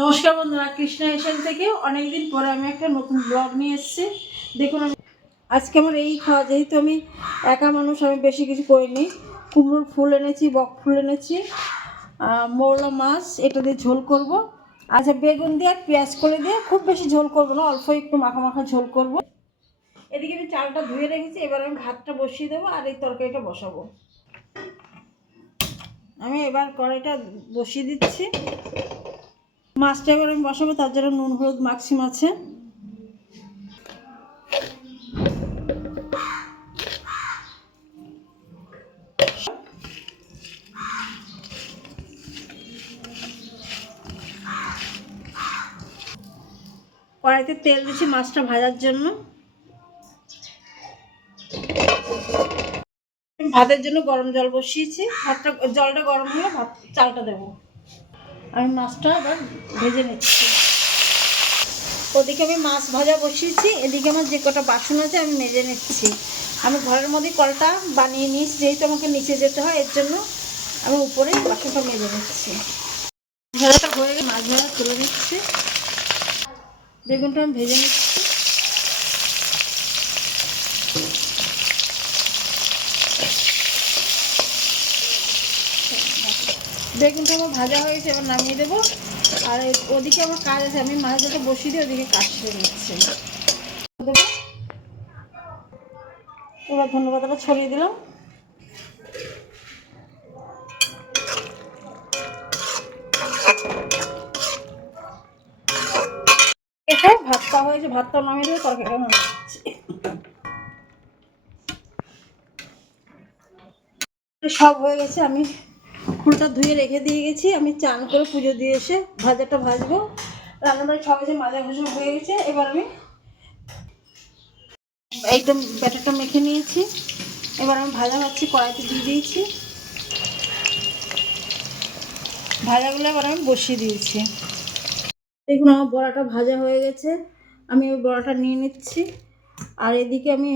নমস্কার বন্ধুরা, কৃষ্ণা এশিয়ান থেকে অনেকদিন পরে আমি একটা নতুন ব্লগ নিয়ে এসেছি। দেখুন, আমি আজকে আমার এই খাওয়া, যেহেতু আমি একা মানুষ, আমি বেশি কিছু করিনি। কুমড়োর ফুল এনেছি, বক ফুল এনেছি, মৌলা মাছ, এটা দিয়ে ঝোল করব। আচ্ছা, বেগুন দিয়ে আর পেঁয়াজ করে দিয়ে, খুব বেশি ঝোল করব না, অল্প একটু মাখা মাখা ঝোল করব। এদিকে আমি চালটা ধুয়ে রেখেছি, এবার আমি ভাতটা বসিয়ে দেবো আর এই তরকারিটা বসাবো। আমি এবার কড়াইটা বসিয়ে দিচ্ছি। মাছটা এবার আমি বসাবো, তার জন্য নুন হলুদ মাখছি মাছে। কড়াইতে তেল দিচ্ছি মাছটা ভাজার জন্য। ভাতের জন্য গরম জল বসিয়েছি, জলটা গরম হলে চালটা দেবো। আমি মাছটা এবার ভেজে নিচ্ছি। ওদিকে আমি মাছ ভাজা বসিয়েছি, এদিকে আমার যে কটা বাসন আছে আমি মেজে নিচ্ছি। আমি ঘরের মধ্যে কলটা বানিয়ে নিয়েছি, যেহেতু আমাকে নিচে যেতে হয়, এর জন্য আমি উপরে বাসনটা মেজে নিচ্ছি। ভাজাটা হয়ে গেলে মাছ ভাজা তুলে নিচ্ছি। বেগুনটা আমি ভেজে নিচ্ছি। বেগুনটা আমার ভাজা হয়ে গেছে, এবার নামিয়ে দেবো। আর ওদিকে আমার কাজ আছে, আমি মাছ ভাজা বসিয়ে দিয়ে ওদিকে কাজ সেরে নিচ্ছি। দেবো, এবার ধন্যবাদটা ছড়িয়ে দিলাম। এসে ভাতটা হয়েছে, ভাতটা নামিয়ে দেবো, তরকারিটা নামিয়ে দিচ্ছি। সব হয়ে গেছে, আমি ফুলটা ধুয়ে রেখে দিয়ে গেছি। আমি চান করে পুজো দিয়ে এসে ভাজাটা ভাজবো। রান্নাবাড়ি সব হয়েছে, মাজা ঘষা হয়ে গেছে। এবার আমি একদম ব্যাটারটা মেখে নিয়েছি। এবার আমি ভাজা ভাজছি, কড়াইতে দিয়ে দিয়েছি। ভাজাগুলো এবার আমি বসিয়ে দিয়েছি। দেখুন, আমার বড়াটা ভাজা হয়ে গেছে, আমি ওই বড়াটা নিয়ে নিচ্ছি। আর এদিকে আমি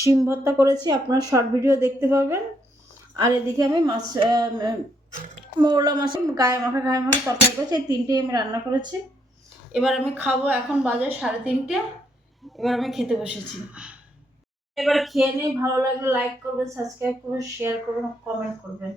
শিম ভর্তা করেছি, আপনারা শর্ট ভিডিও দেখতে পাবেন। আর এদিকে আমি মাছ, মৌলা মাছ গায়ে মাখা তরকারি করেছি। এই তিনটেই আমি রান্না করেছি। এবার আমি খাবো, এখন বাজে 3:30। এবার আমি খেতে বসেছি। এবার খেয়ে নিই, ভালো লাগলে লাইক করবেন, সাবস্ক্রাইব করবেন, শেয়ার করবেন, কমেন্ট করবেন।